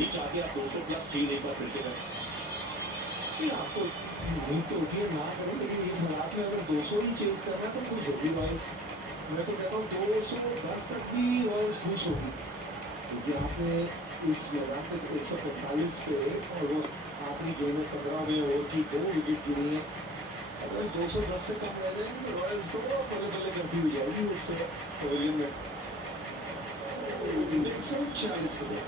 ये चाहते आप 200 प्लस चीज एक बार फिर से करें। आपको नींद तो उठी है ना करो, लेकिन इस हालात में अगर 200 ही चेंज करना है तो खुश होगी रॉयल्स। मैं तो कहता हूँ 210 तक भी रॉयल्स खुश होगी, क्योंकि आपने इस मैदान में 145 पे और वो आखिरी गेंद 15 में ओवर की 2 विकेट गिरी है। अगर 210 से कम रह जाएंगे तो रॉयल्स तो बल्ले बल्ले करती हुई जाएगी उस पवेलियन में। 140 पे